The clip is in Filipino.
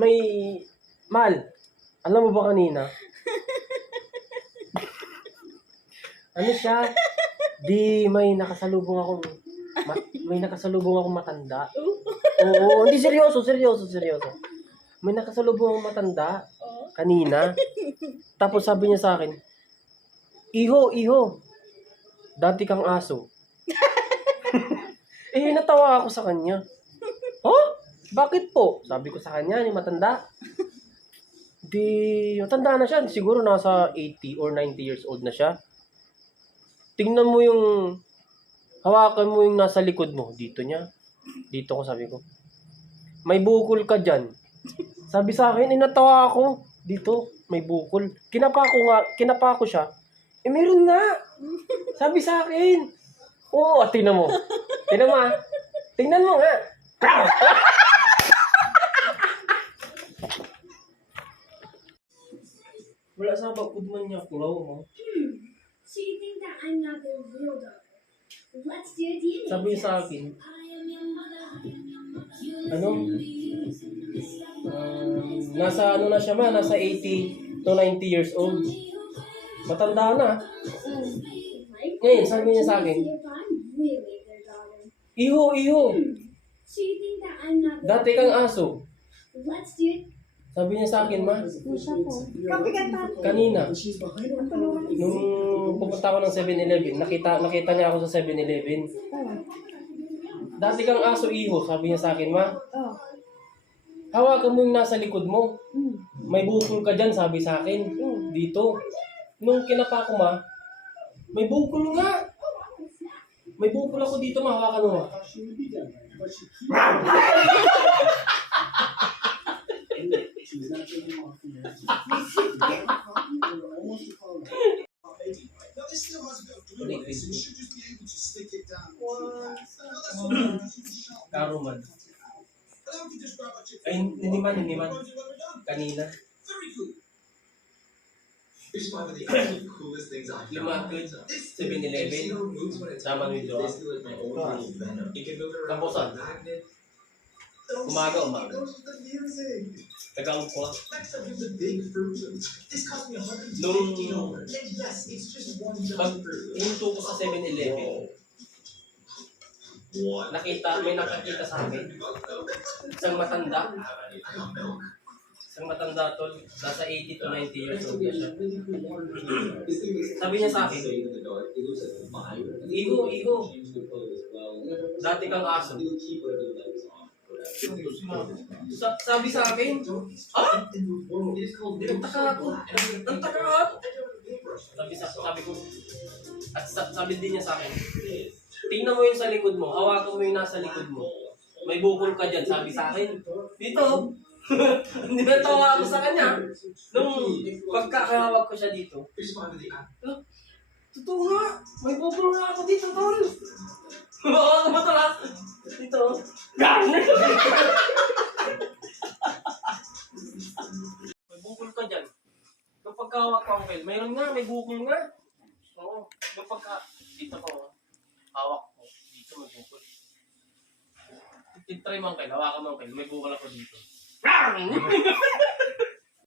may, Mal, alam mo ba kanina? Ano siya? May nakasalubong akong, matanda. Oo, hindi seryoso. May nakasalubong akong matanda kanina. Tapos sabi niya sa akin, Iho, dati kang aso. Natawa ako sa kanya. Oh? Bakit po? Sabi ko sa kanya, yung matanda. Matanda na siya. Siguro nasa 80 or 90 years old na siya. Tingnan mo hawakan mo yung nasa likod mo. Dito ko, sabi ko. May bukol ka dyan. Sabi sa akin, natawa ako. Dito, may bukol. Kinapa ko siya. Meron nga. Sabi sa akin. Oo, tingnan mo. Tingnan mo nga. Wala sa bakod man niya. Kulaw mo. So you think that I'm not the real daughter? Let's do a DNA Sabi test. sa akin, nasa na siya nasa 80 to 90 years old. Matanda na. Ngayon, sabi niya sa akin, If I'm really their daughter. Iho, So you think that I'm not the dati kang aso. Let's do it. Sabi niya sa akin, Ma, kanina, nung pupunta ako ng 7-Eleven, nakita niya ako sa 7-Eleven. Dati kang aso, Iho, sabi niya sa akin, Ma. Hawakan mo yung nasa likod mo. May bukol ka dyan, sabi sa akin. Dito. Nung kinapa ko, Ma, may bukol nga. May bukol ako dito, mahawakan mo, Ma. Karuman. Ay, niniman. Kanina. Lumakad, 7-Eleven, sama ng ito. Kapusan. Umaga. Tagang ko. Nung hinto ko sa 7-Eleven, may nakakita sa akin. Isang matanda tol, nasa 80 to 90 years old na siya. Sabi niya sa akin, Iho, dati kang aso. Sabi sa akin, nagtaka ako. Sabi ko, at sabi din niya sa akin, tingnan mo yung sa likod mo, hawakan mo yung nasa likod mo. May bukol ka dyan, sabi sa akin. Dito, natawa ako sa kanya. Nung pagkakahawak ko siya dito, totoo nga, may bukol nga ako dito, tol. Oo, matala. Dito. May bukol ka dyan. Nung pagkahawak ko, Uncle, mayroon nga, may bukol nga. Oo, nung dito ko, hawak ko, dito may bukol. Titry mo, Uncle, hawakan mo, Uncle, may bukol ako dito.